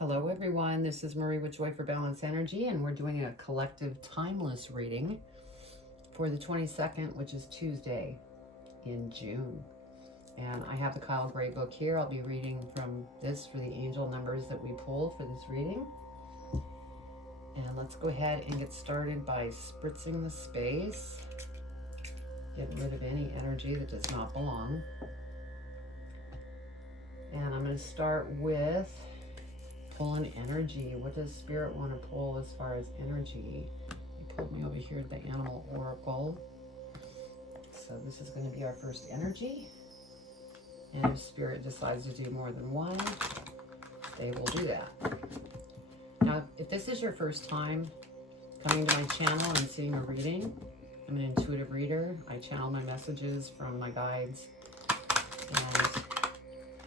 Hello everyone, this is Marie with Joy for Balance Energy, and we're doing a collective timeless reading for the 22nd, which is Tuesday in June. And I have the Kyle Gray book here. I'll be reading from this for the angel numbers that we pulled for this reading. And let's go ahead and get started by spritzing the space, getting rid of any energy that does not belong. And I'm going to start with pulling energy. What does Spirit want to pull as far as energy? He pulled me over here to the Animal Oracle. So this is going to be our first energy. And if Spirit decides to do more than one, they will do that. Now, if this is your first time coming to my channel and seeing a reading, I'm an intuitive reader. I channel my messages from my guides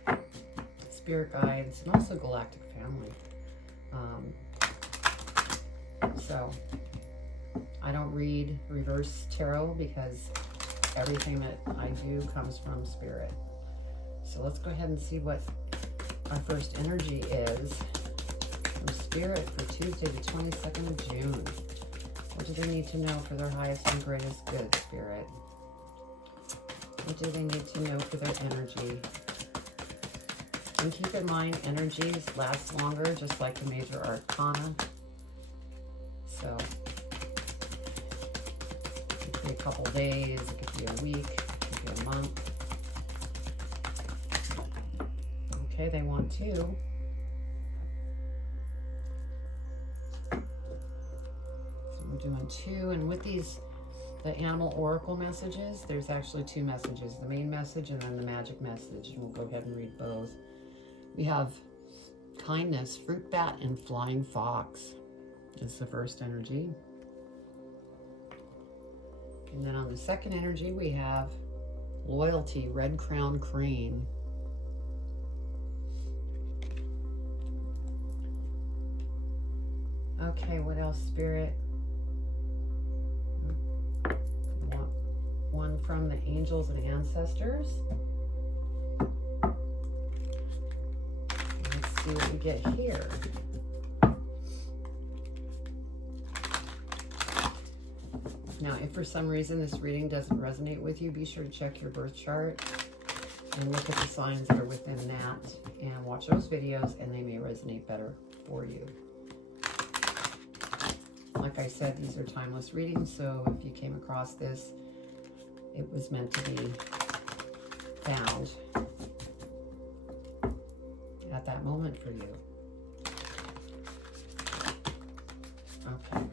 and spirit guides, and also galactic family. So I don't read reverse tarot because everything that I do comes from Spirit. So let's go ahead and see what our first energy is from Spirit for Tuesday, the 22nd of June. What do they need to know for their highest and greatest good, Spirit? What do they need to know for their energy? And keep in mind, energies last longer, just like the major arcana. So it could be a couple days, it could be a week, it could be a month. Okay, they want two. So we're doing two, and with these, the Animal Oracle messages, there's actually two messages, the main message and then the magic message, and we'll go ahead and read both. We have kindness, fruit bat, and flying fox is the first energy. And then on the second energy, we have loyalty, red crown crane. Okay, what else, Spirit? I want one from the angels and ancestors. See what we get here. Now, if for some reason this reading doesn't resonate with you, be sure to check your birth chart and look at the signs that are within that and watch those videos, and they may resonate better for you. Like I said, these are timeless readings, so if you came across this, it was meant to be found at that moment for you. Okay.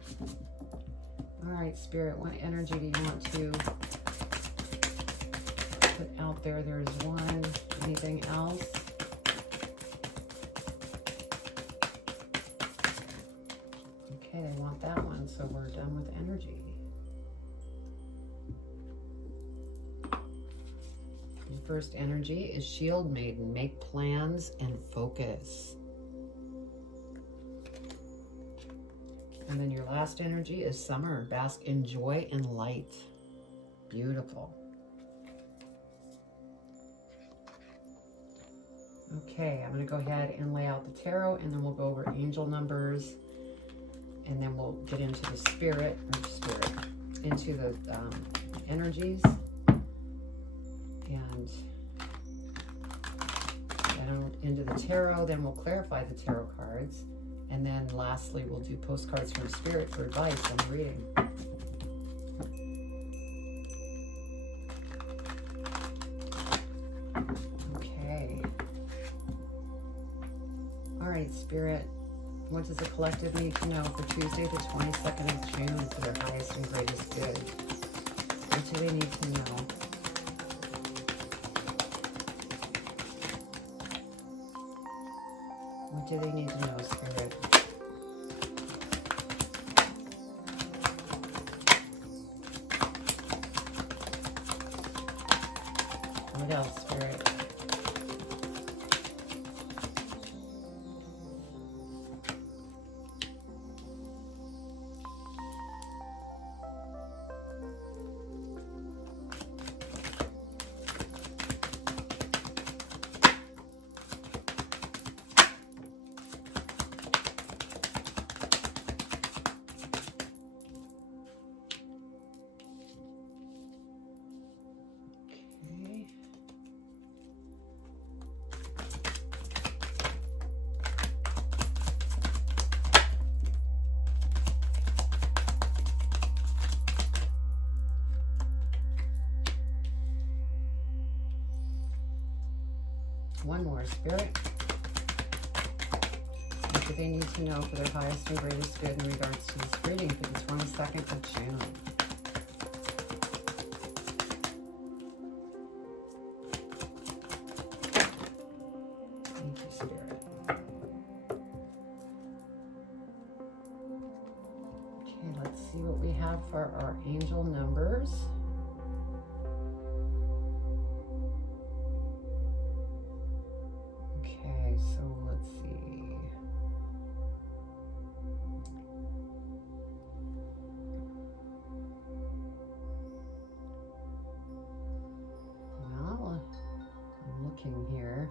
All right, Spirit, what energy do you want to put out there? There's one. Anything else? Okay, they want that one, so we're done with energy. First energy is Shield Maiden. Make plans and focus. And then your last energy is Summer. Bask in joy and light. Beautiful. Okay, I'm going to go ahead and lay out the tarot, and then we'll go over angel numbers, and then we'll get into the into the energies. And into the tarot, then we'll clarify the tarot cards, and then lastly we'll do postcards from Spirit for advice on the reading. Okay. All right, Spirit, what does the collective need to know for Tuesday the 22nd of June for their highest and greatest good? What do they need to know? What do they need to know, Spirit? What else, Spirit? One more, Spirit. What do they need to know for their highest and greatest good in regards to this reading for the 22nd of June? Thank you, Spirit. Okay, let's see what we have for our angel numbers. Okay, so let's see. Well, I'm looking here.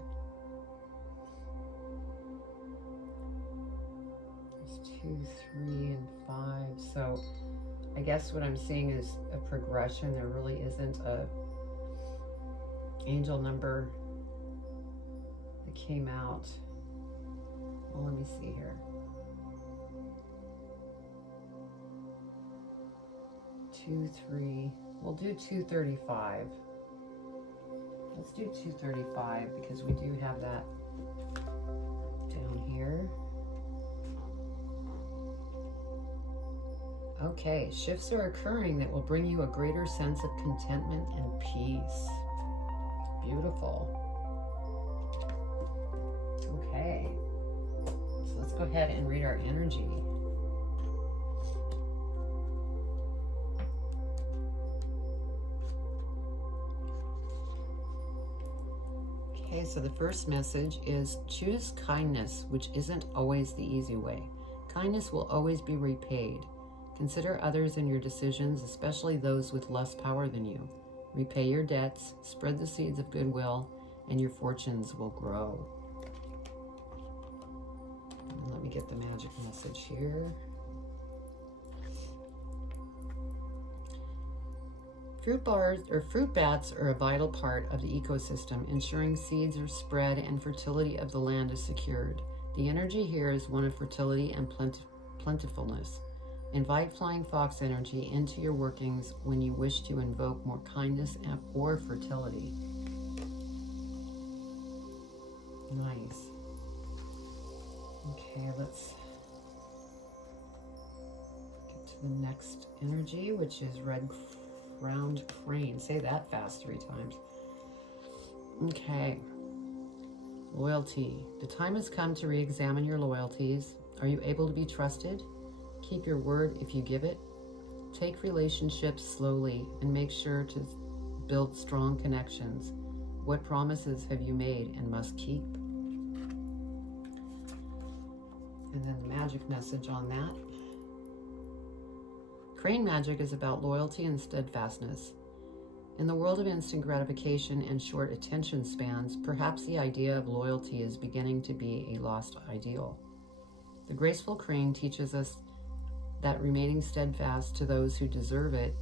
There's 2, 3, and 5. So I guess what I'm seeing is a progression. There really isn't a angel number that came out. Well, let me see here. 2, 3. We'll do 235. Let's do 235 because we do have that down here. Okay, shifts are occurring that will bring you a greater sense of contentment and peace. Beautiful. Okay, so let's go ahead and read our energy. Okay, so the first message is choose kindness, which isn't always the easy way. Kindness will always be repaid. Consider others in your decisions, especially those with less power than you. Repay your debts, spread the seeds of goodwill, and your fortunes will grow. And let me get the magic message here. Fruit bats are a vital part of the ecosystem, ensuring seeds are spread and fertility of the land is secured. The energy here is one of fertility and plentifulness. Invite flying fox energy into your workings when you wish to invoke more kindness or fertility. Nice. Okay, let's get to the next energy, which is red-crowned crane. Say that fast 3 times. Okay. Loyalty. The time has come to re-examine your loyalties. Are you able to be trusted? Keep your word if you give it. Take relationships slowly and make sure to build strong connections. What promises have you made and must keep? And then the magic message on that. Crane magic is about loyalty and steadfastness. In the world of instant gratification and short attention spans, perhaps the idea of loyalty is beginning to be a lost ideal. The graceful crane teaches us that remaining steadfast to those who deserve it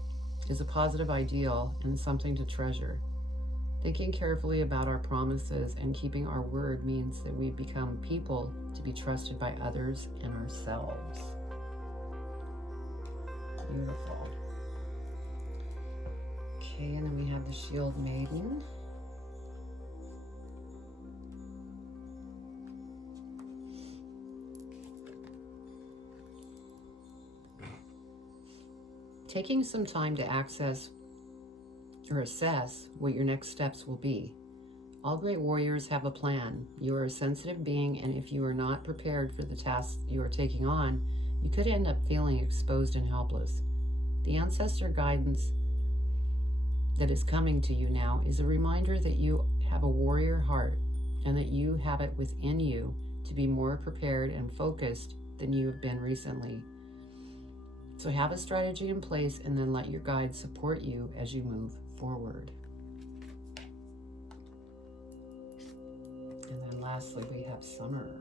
is a positive ideal and something to treasure. Thinking carefully about our promises and keeping our word means that we become people to be trusted by others and ourselves. Beautiful. Okay, and then we have the Shield Maiden. Taking some time to access or assess what your next steps will be. All great warriors have a plan. You are a sensitive being, and if you are not prepared for the tasks you are taking on, you could end up feeling exposed and helpless. The ancestor guidance that is coming to you now is a reminder that you have a warrior heart and that you have it within you to be more prepared and focused than you have been recently. So have a strategy in place and then let your guides support you as you move forward. And then lastly, we have Summer.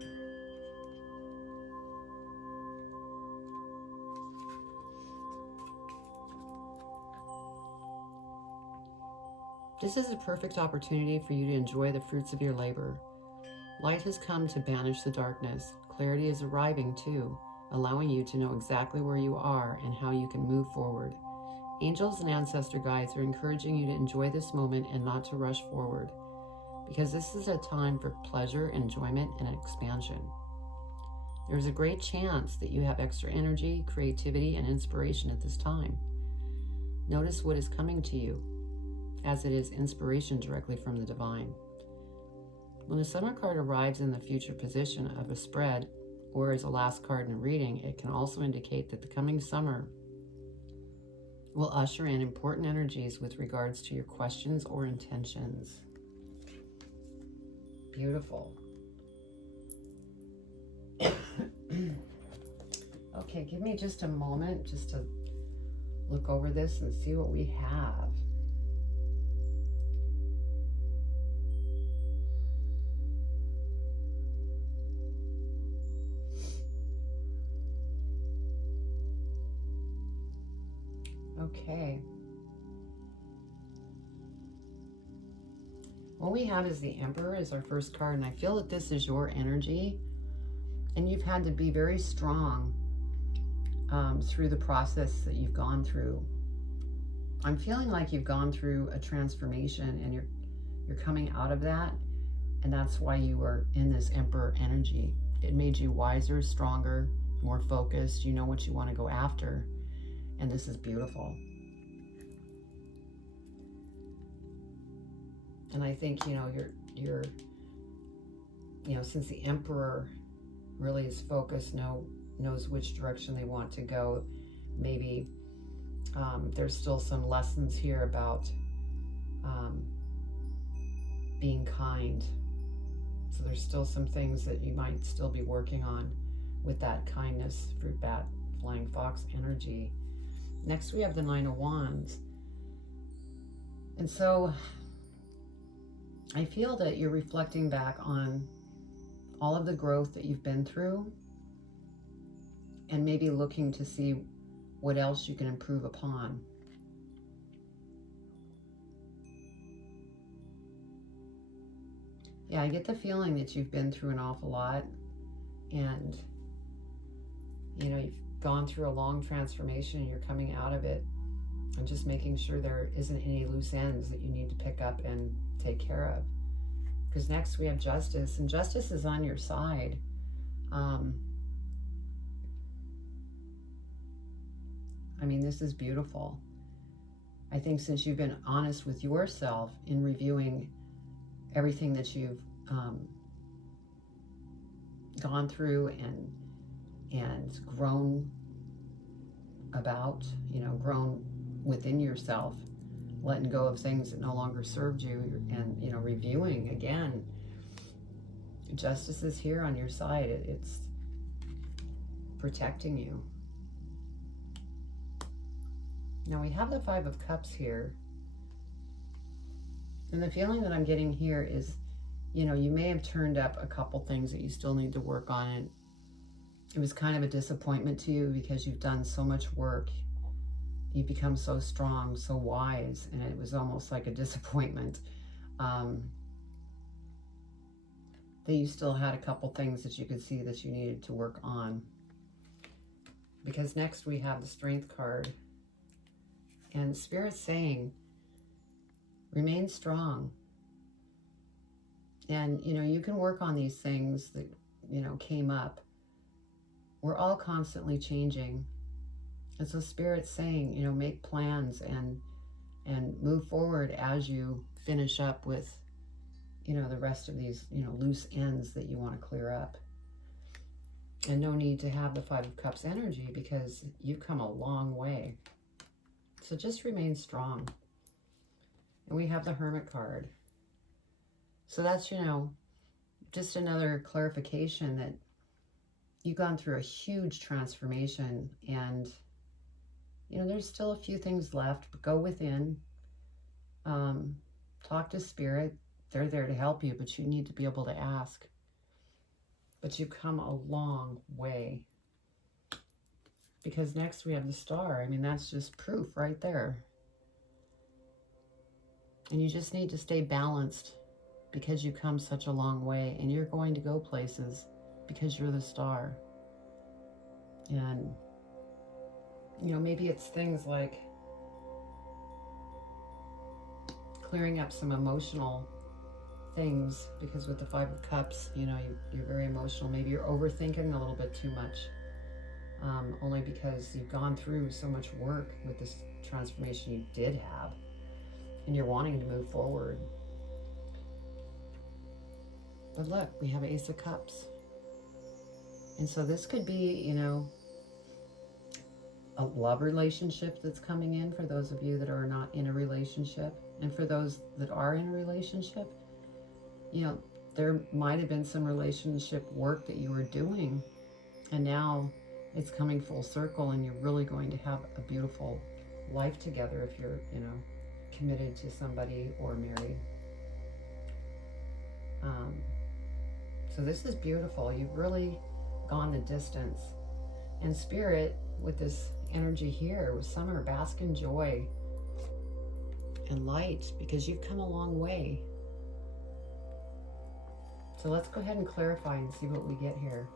This is a perfect opportunity for you to enjoy the fruits of your labor. Light has come to banish the darkness. Clarity is arriving too, allowing you to know exactly where you are and how you can move forward. Angels and ancestor guides are encouraging you to enjoy this moment and not to rush forward. because this is a time for pleasure, enjoyment, and expansion. There's a great chance that you have extra energy, creativity, and inspiration at this time. Notice what is coming to you, as it is inspiration directly from the divine. When the summer card arrives in the future position of a spread, or as a last card in a reading, it can also indicate that the coming summer will usher in important energies with regards to your questions or intentions. Beautiful. Okay, give me just a moment just to look over this and see what we have. Okay. What we have is the Emperor as our first card, and I feel that this is your energy, and you've had to be very strong through the process that you've gone through. I'm feeling like you've gone through a transformation, and you're coming out of that, and that's why you are in this Emperor energy. It made you wiser, stronger, more focused. You know what you want to go after, and this is beautiful. And I think, you're since the Emperor really is focused, knows which direction they want to go, maybe there's still some lessons here about being kind. So there's still some things that you might still be working on with that kindness, fruit bat, flying fox energy. Next we have the Nine of Wands. And so I feel that you're reflecting back on all of the growth that you've been through, and maybe looking to see what else you can improve upon. Yeah, I get the feeling that you've been through an awful lot, and you've gone through a long transformation, and you're coming out of it, and just making sure there isn't any loose ends that you need to pick up and take care of. Because next we have Justice, and Justice is on your side. This is beautiful. I think since you've been honest with yourself in reviewing everything that you've gone through and grown about, grown within yourself, letting go of things that no longer served you, and reviewing again, Justice is here on your side. It's protecting you. Now we have the Five of Cups here, and the feeling that I'm getting here is, you may have turned up a couple things that you still need to work on, and it was kind of a disappointment to you because you've done so much work. You've become so strong, so wise, and it was almost like a disappointment that you still had a couple things that you could see that you needed to work on. Because next we have the Strength card, and Spirit's saying, remain strong. And, you can work on these things that, came up. We're all constantly changing. And so Spirit's saying, make plans and move forward as you finish up with, the rest of these, loose ends that you want to clear up. And no need to have the Five of Cups energy, because you've come a long way. So just remain strong. And we have the Hermit card. So that's, just another clarification that you've gone through a huge transformation, and there's still a few things left, but go within, talk to Spirit. They're there to help you, but you need to be able to ask. But you've come a long way. Because next we have the Star. That's just proof right there. And you just need to stay balanced, because you've come such a long way, and you're going to go places because you're the Star. And maybe it's things like clearing up some emotional things, because with the Five of Cups, you know, you're very emotional. Maybe you're overthinking a little bit too much, only because you've gone through so much work with this transformation you did have, and you're wanting to move forward. But look, we have Ace of Cups. And so this could be, you know, a love relationship that's coming in for those of you that are not in a relationship. And for those that are in a relationship, you know, there might have been some relationship work that you were doing, and now it's coming full circle, and you're really going to have a beautiful life together if you're, you know, committed to somebody or married. So this is beautiful. You've really gone the distance. And Spirit, with this energy here, with summer, bask in joy and light, because you've come a long way. So let's go ahead and clarify and see what we get here.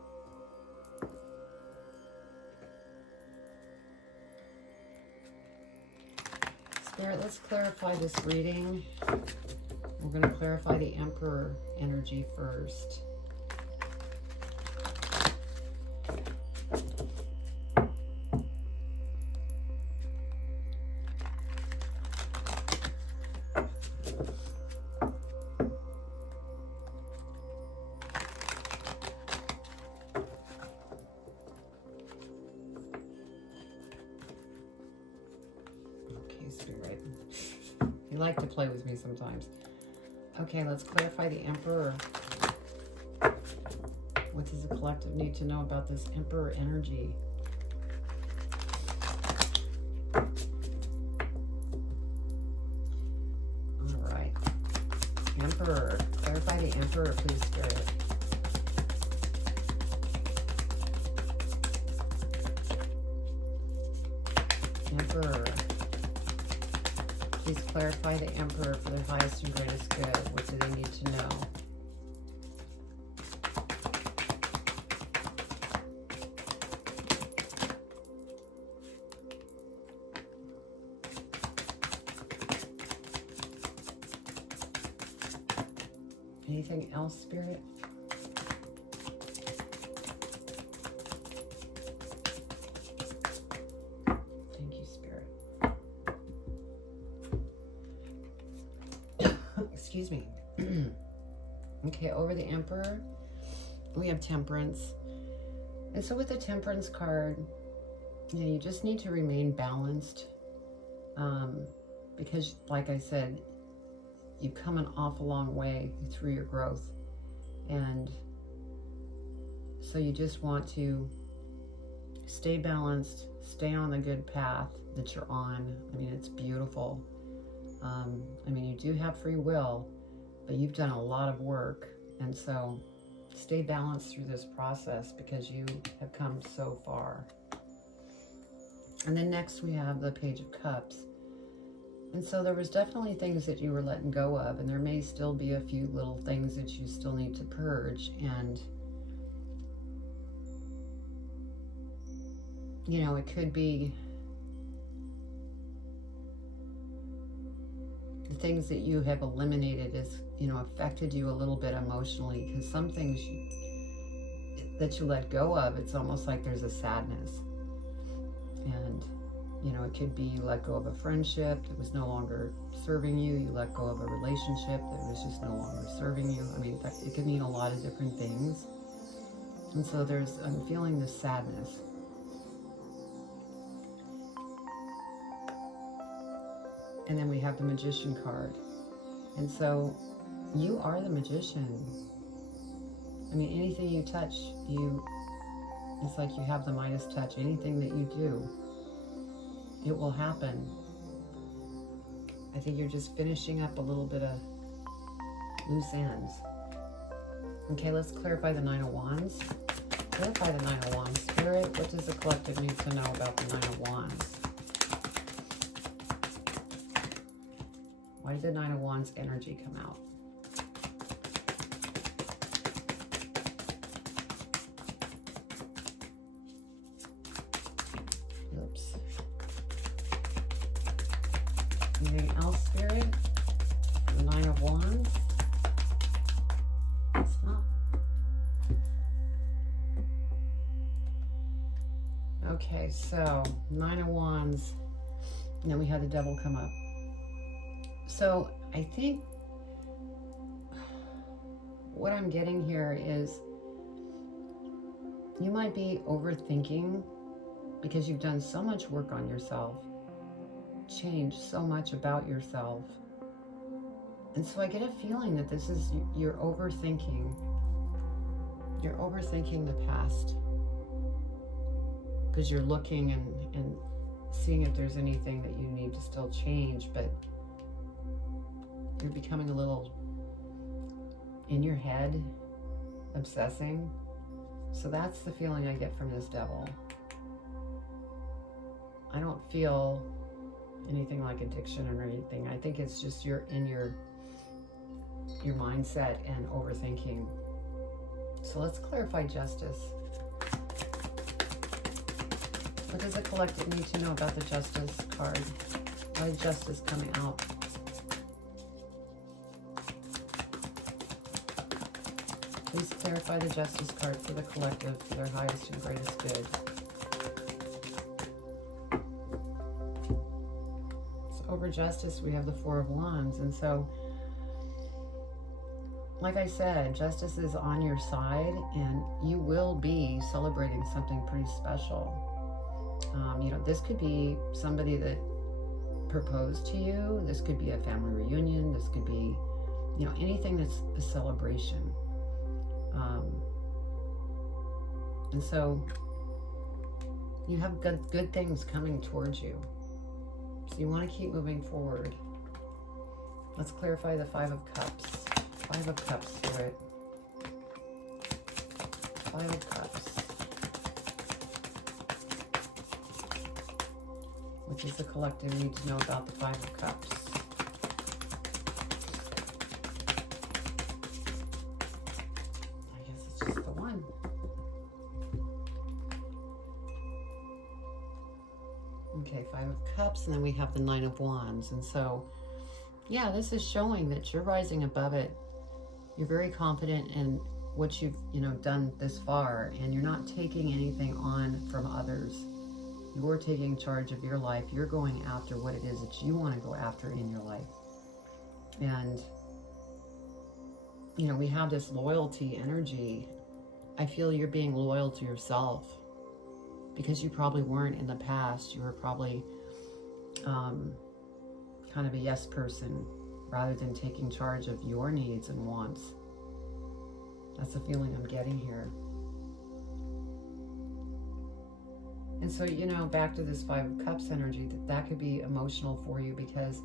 Spirit, let's clarify this reading. We're going to clarify the Emperor energy first. Spirit. You like to play with me sometimes. Okay, let's clarify the Emperor. What does the collective need to know about this Emperor energy? All right. Emperor. Clarify the Emperor, please, Spirit. Emperor. Please clarify the Emperor for their highest and greatest good. What do they need to know? Anything else, Spirit? Excuse me. Okay, over the Emperor, we have Temperance. And so with the Temperance card, you know, you just need to remain balanced. Because, like I said, you've come an awful long way through your growth. And so you just want to stay balanced, stay on the good path that you're on. I mean, it's beautiful. I mean, you do have free will, but you've done a lot of work. And so stay balanced through this process because you have come so far. And then next we have the Page of Cups. And so there was definitely things that you were letting go of, and there may still be a few little things that you still need to purge. And, you know, it could be the things that you have eliminated is, you know, affected you a little bit emotionally, because some things that you let go of, it's almost like there's a sadness. And, you know, it could be you let go of a friendship that was no longer serving you. You let go of a relationship that was just no longer serving you. I mean, it could mean a lot of different things. And so I'm feeling this sadness. And then we have the Magician card. And so you are the magician. I mean, anything you touch, it's like you have the Midas touch. Anything that you do, it will happen. I think you're just finishing up a little bit of loose ends. Okay, let's clarify the Nine of Wands. Clarify the Nine of Wands. Spirit, what does the collective need to know about the Nine of Wands? Why did the Nine of Wands energy come out? Oops. Anything else, Spirit? The Nine of Wands. Okay, so 9 of Wands, and then we had the Devil come up. So I think what I'm getting here is you might be overthinking because you've done so much work on yourself, changed so much about yourself. And so I get a feeling that this is, you're overthinking. You're overthinking the past because you're looking and seeing if there's anything that you need to still change, but you're becoming a little in your head, obsessing. So that's the feeling I get from this Devil. I don't feel anything like addiction or anything. I think it's just you're in your mindset and overthinking. So let's clarify justice. What does the collective need to know about the Justice card? Why is justice coming out? Please clarify the Justice card for the collective for their highest and greatest good. So over justice, we have the Four of Wands. And so, like I said, justice is on your side, and you will be celebrating something pretty special. You know, this could be somebody that proposed to you. This could be a family reunion. This could be, you know, anything that's a celebration. And so you have good things coming towards you. So you want to keep moving forward. Let's clarify the Five of Cups. Five of Cups, Spirit. Five of Cups. What does the collective need to know about the Five of Cups? I guess it's just the one. Okay, Five of Cups, and then we have the Nine of Wands. And so, yeah, this is showing that you're rising above it. You're very confident in what you've, done this far, and you're not taking anything on from others. You're taking charge of your life. You're going after what it is that you want to go after in your life. And, we have this loyalty energy. I feel you're being loyal to yourself because you probably weren't in the past. You were probably kind of a yes person rather than taking charge of your needs and wants. That's the feeling I'm getting here. And so, back to this Five of Cups energy, that could be emotional for you, because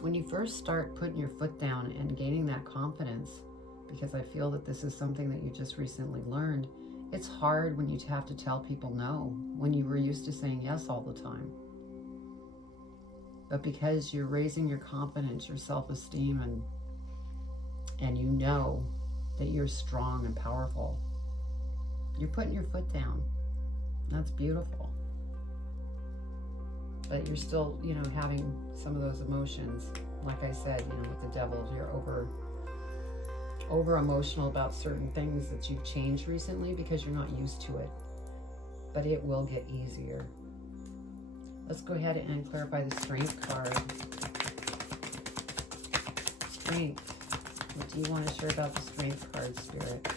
when you first start putting your foot down and gaining that confidence, because I feel that this is something that you just recently learned, it's hard when you have to tell people no, when you were used to saying yes all the time. But because you're raising your confidence, your self-esteem, and you know that you're strong and powerful, you're putting your foot down. That's beautiful. But you're still, having some of those emotions. Like I said, with the Devil, you're over emotional about certain things that you've changed recently because you're not used to it. But it will get easier. Let's go ahead and clarify the Strength card. Strength. What do you want to share about the Strength card, Spirit?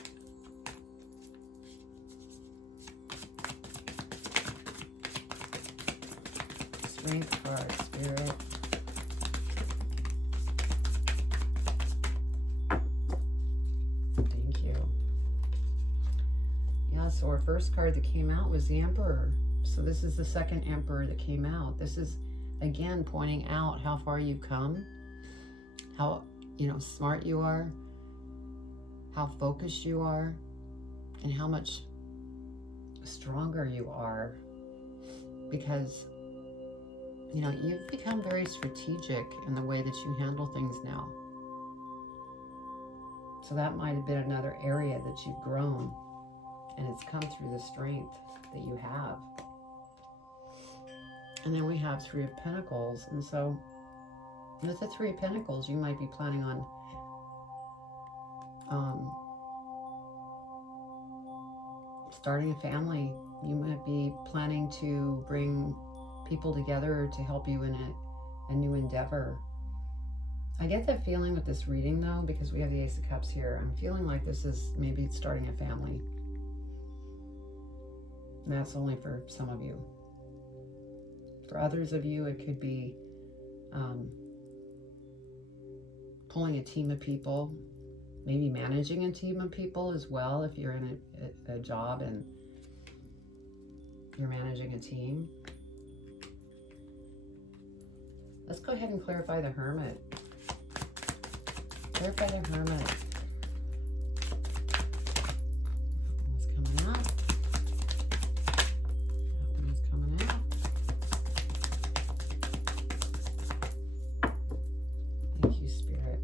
Strength card, Spirit. Thank you. Yeah, so our first card that came out was the Emperor. So this is the second Emperor that came out. This is, again, pointing out how far you've come, how, smart you are, how focused you are, and how much stronger you are, because you've become very strategic in the way that you handle things now. So that might have been another area that you've grown, and it's come through the strength that you have. And then we have Three of Pentacles. And so with the Three of Pentacles, you might be planning on starting a family. You might be planning to bring people together to help you in a new endeavor. I get that feeling with this reading though, because we have the Ace of Cups here. I'm feeling like this is maybe starting a family. And that's only for some of you. For others of you, it could be pulling a team of people, maybe managing a team of people as well if you're in a job and you're managing a team. Let's go ahead and clarify the Hermit. Clarify the Hermit. That one's coming out. That one's coming out. Thank you, Spirit.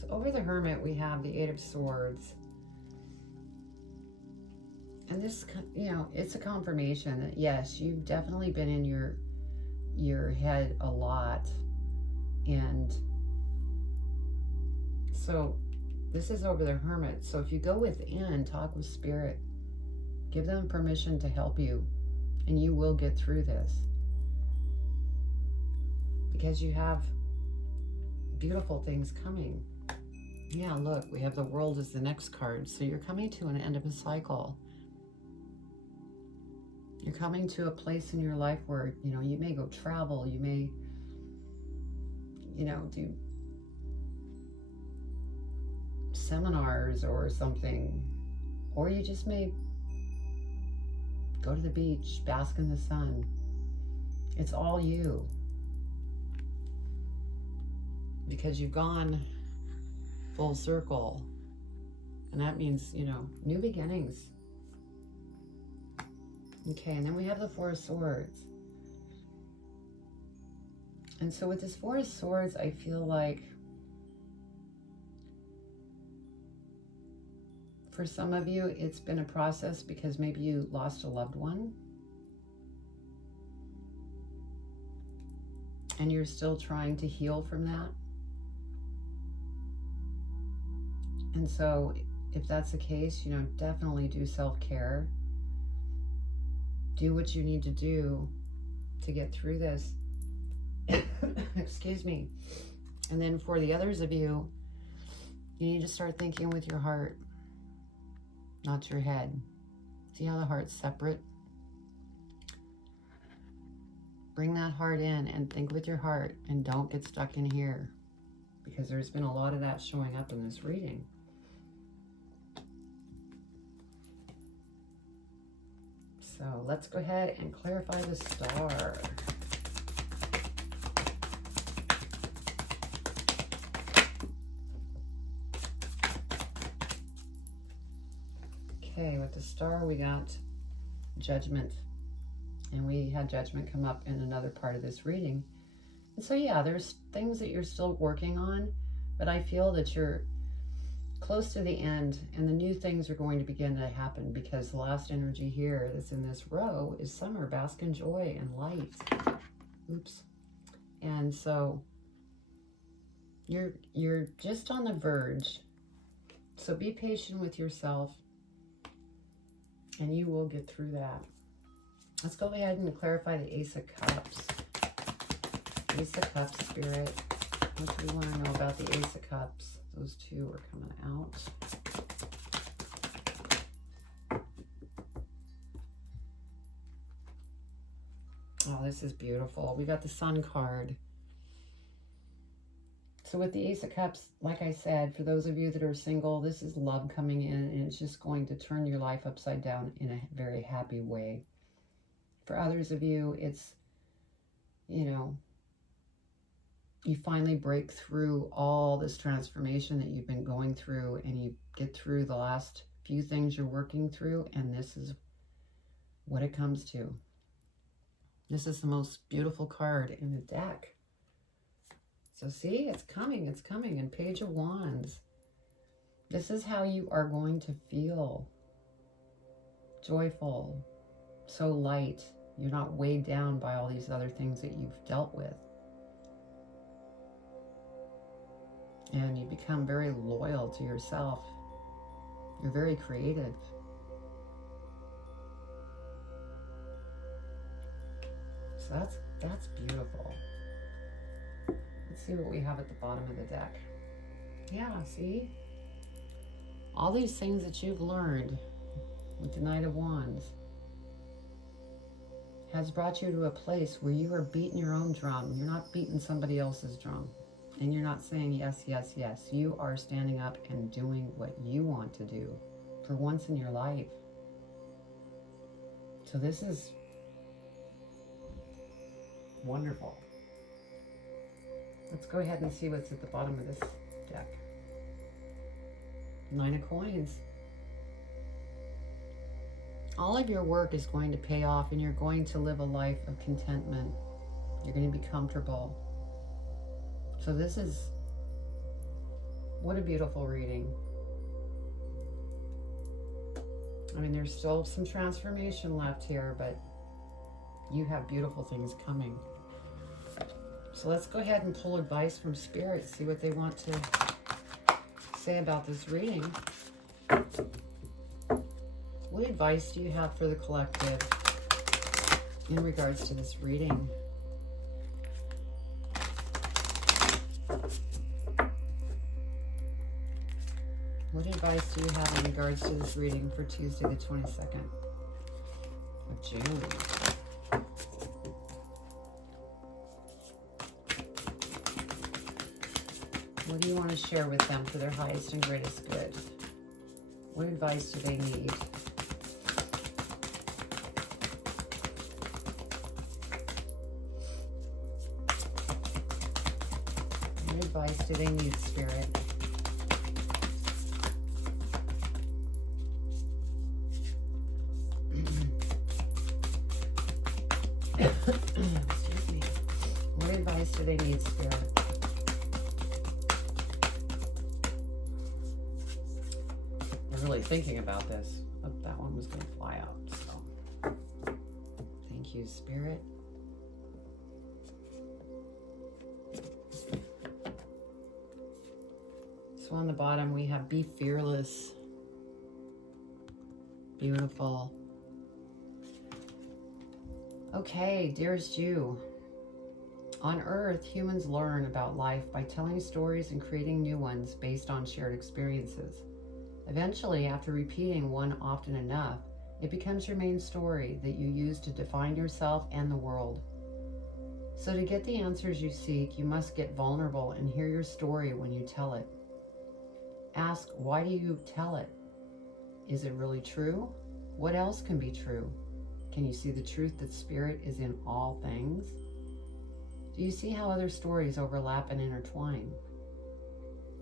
So over the Hermit, we have the Eight of Swords. And this, you know, it's a confirmation that yes, you've definitely been in your head a lot. And so this is over the Hermit. So if you go within, talk with Spirit, give them permission to help you, and you will get through this. Because you have beautiful things coming. Yeah, look, we have the World as the next card. So you're coming to an end of a cycle. You're coming to a place in your life where, you know, you may go travel, you may, you know, do seminars or something, or you just may go to the beach, bask in the sun. It's all you. Because you've gone full circle. And that means, you know, new beginnings. Okay, and then we have the Four of Swords. And so with this Four of Swords, I feel like for some of you, it's been a process because maybe you lost a loved one. And you're still trying to heal from that. And so if that's the case, you know, definitely do self-care. Do what you need to do to get through this. Excuse me. And then for the others of you, you need to start thinking with your heart, not your head. See how the heart's separate? Bring that heart in and think with your heart, and don't get stuck in here, because there's been a lot of that showing up in this reading. So let's go ahead and clarify the Star. Okay, with the Star we got Judgment. And we had Judgment come up in another part of this reading. And so yeah, there's things that you're still working on, but I feel that you're close to the end, and the new things are going to begin to happen, because the last energy here that's in this row is summer, bask in joy and light. Oops. And so you're just on the verge. So be patient with yourself, and you will get through that. Let's go ahead and clarify the Ace of Cups. Ace of Cups, Spirit. What do we want to know about the Ace of Cups? Those two are coming out. Oh, this is beautiful. We got the Sun card. So with the Ace of Cups, like I said, for those of you that are single, this is love coming in, and it's just going to turn your life upside down in a very happy way. For others of you, it's, you know, you finally break through all this transformation that you've been going through, and you get through the last few things you're working through, and this is what it comes to. This is the most beautiful card in the deck. So see, it's coming, and Page of Wands. This is how you are going to feel. Joyful, so light. You're not weighed down by all these other things that you've dealt with. And you become very loyal to yourself. You're very creative. So that's beautiful. Let's see what we have at the bottom of the deck. Yeah, see? All these things that you've learned with the Knight of Wands has brought you to a place where you are beating your own drum. You're not beating somebody else's drum. And you're not saying yes, yes, yes. You are standing up and doing what you want to do for once in your life. So this is wonderful. Let's go ahead and see what's at the bottom of this deck. Nine of Coins. All of your work is going to pay off, and you're going to live a life of contentment. You're going to be comfortable. So this is, what a beautiful reading. I mean, there's still some transformation left here, but you have beautiful things coming. So let's go ahead and pull advice from Spirit, see what they want to say about this reading. What advice do you have for the collective in regards to this reading? What advice do you have in regards to this reading for Tuesday the 22nd of June? What do you want to share with them for their highest and greatest good? What advice do they need? What advice do they need, Spirit? Excuse me. What advice do they need, Spirit? I'm really thinking about this. Oh, that one was going to fly out. So, thank you, Spirit. So on the bottom we have be fearless. Beautiful. Okay, dearest you. On Earth, humans learn about life by telling stories and creating new ones based on shared experiences. Eventually, after repeating one often enough, it becomes your main story that you use to define yourself and the world. So to get the answers you seek, you must get vulnerable and hear your story when you tell it. Ask, why do you tell it? Is it really true? What else can be true? Can you see the truth that Spirit is in all things? Do you see how other stories overlap and intertwine?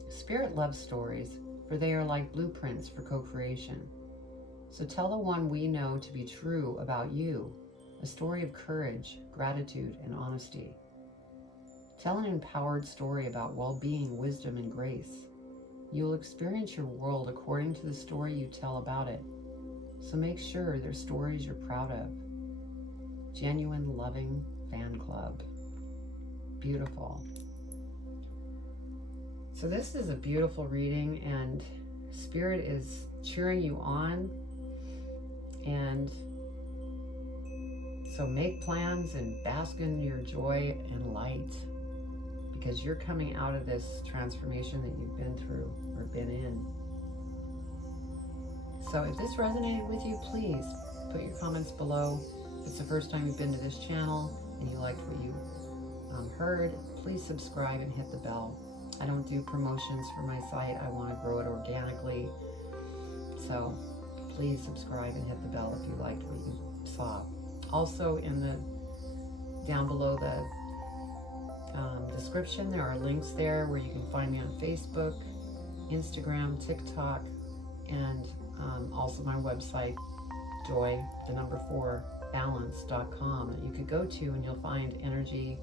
Spirit loves stories, for they are like blueprints for co-creation. So tell the one we know to be true about you, a story of courage, gratitude, and honesty. Tell an empowered story about well-being, wisdom, and grace. You will experience your world according to the story you tell about it. So make sure they're stories you're proud of. Genuine, loving fan club. Beautiful. So this is a beautiful reading, and Spirit is cheering you on. And so make plans and bask in your joy and light, because you're coming out of this transformation that you've been through or been in. So if this resonated with you, please put your comments below. If it's the first time you've been to this channel and you liked what you heard, please subscribe and hit the bell. I don't do promotions for my site. I want to grow it organically. So please subscribe and hit the bell if you liked what you saw. Also, down below the description, there are links there where you can find me on Facebook, Instagram, TikTok, and also my website, joy4balance.com, that you could go to, and you'll find energy,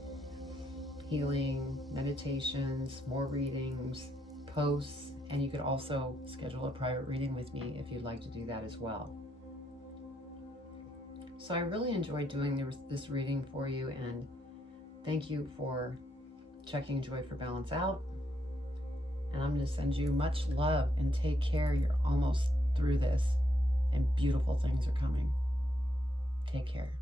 healing, meditations, more readings, posts, and you could also schedule a private reading with me if you'd like to do that as well. So I really enjoyed doing this reading for you, and thank you for checking Joy for Balance out. And I'm going to send you much love, and take care. You're almost through this, and beautiful things are coming. Take care.